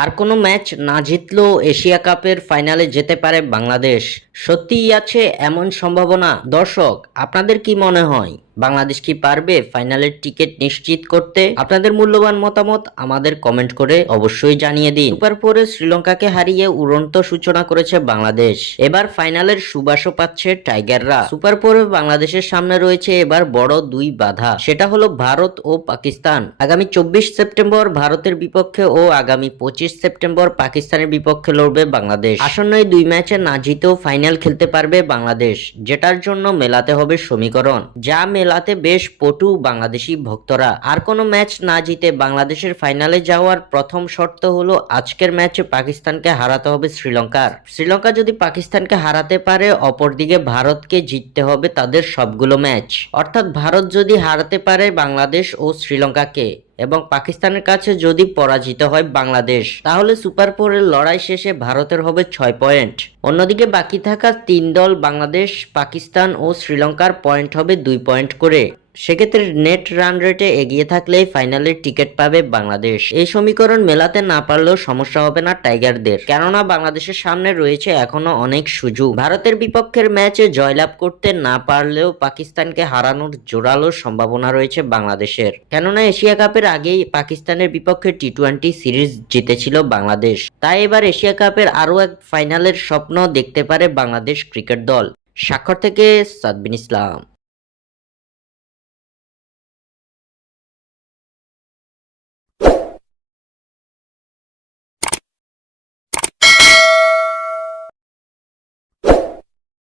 আর কোনো ম্যাচ না জিতলেও এশিয়া কাপের ফাইনালে যেতে পারে বাংলাদেশ। সত্যিই আছে এমন সম্ভাবনা? দর্শক, আপনাদের কি মনে হয়, বাংলাদেশ কি পারবে ফাইনালের টিকিট নিশ্চিত করতে? আপনাদের মূল্যবান মতামত আমাদের কমেন্ট করে অবশ্যই জানিয়ে দিন। সুপার ফোরে শ্রীলঙ্কাকে হারিয়ে উড়ন্ত সূচনা করেছে বাংলাদেশ। এবার ফাইনালের সুবাসও পাচ্ছে টাইগাররা। সুপার ফোরে বাংলাদেশের সামনে রয়েছে এবার বড় দুই বাধা, সেটা হলো ভারত ও পাকিস্তান। আগামী 24 সেপ্টেম্বর ভারতের বিপক্ষে ও আগামী 25 সেপ্টেম্বর পাকিস্তানের বিপক্ষে লড়বে বাংলাদেশ। আসন্ন এই দুই ম্যাচে না জিতেও ফাইনাল খেলতে পারবে বাংলাদেশ, যেটার জন্য মেলাতে হবে সমীকরণ, যা মেলাতে বেশ পটু বাংলাদেশি ভক্তরা। আর কোনো ম্যাচ না জিতে বাংলাদেশের ফাইনালে যাওয়ার প্রথম শর্ত হলো আজকের ম্যাচে পাকিস্তানকে হারাতে হবে শ্রীলঙ্কার। শ্রীলঙ্কা যদি পাকিস্তানকে হারাতে পারে, অপরদিকে ভারতকে জিততে হবে তাদের সবগুলো ম্যাচ। অর্থাৎ ভারত যদি হারাতে পারে বাংলাদেশ ও শ্রীলঙ্কাকে এবং পাকিস্তানের কাছে যদি পরাজিত হয় বাংলাদেশ, তাহলে সুপার ফোরের লড়াই শেষে ভারতের হবে 6 পয়েন্ট। অন্যদিকে বাকি থাকা 3 দল বাংলাদেশ, পাকিস্তান ও শ্রীলঙ্কার পয়েন্ট হবে 2 পয়েন্ট করে। সেক্ষেত্রে নেট রান রেটে এগিয়ে থাকলেই ফাইনালের টিকিট পাবে বাংলাদেশ। এই সমীকরণ মেলাতে না পারলেও সমস্যা হবে না টাইগারদের, কেননা বাংলাদেশের সামনে রয়েছে এখনো অনেক সুযোগ। ভারতের বিপক্ষের ম্যাচে জয়লাভ করতে না পারলেও পাকিস্তানকে হারানোর জোরালো সম্ভাবনা রয়েছে বাংলাদেশের, কেননা এশিয়া কাপের আগেই পাকিস্তানের বিপক্ষে টি-20 সিরিজ জিতেছিল বাংলাদেশ। তাই এবার এশিয়া কাপের আরও এক ফাইনালের স্বপ্ন দেখতে পারে বাংলাদেশ ক্রিকেট দল। স্বাক্ষর থেকে সাদবিন ইসলাম।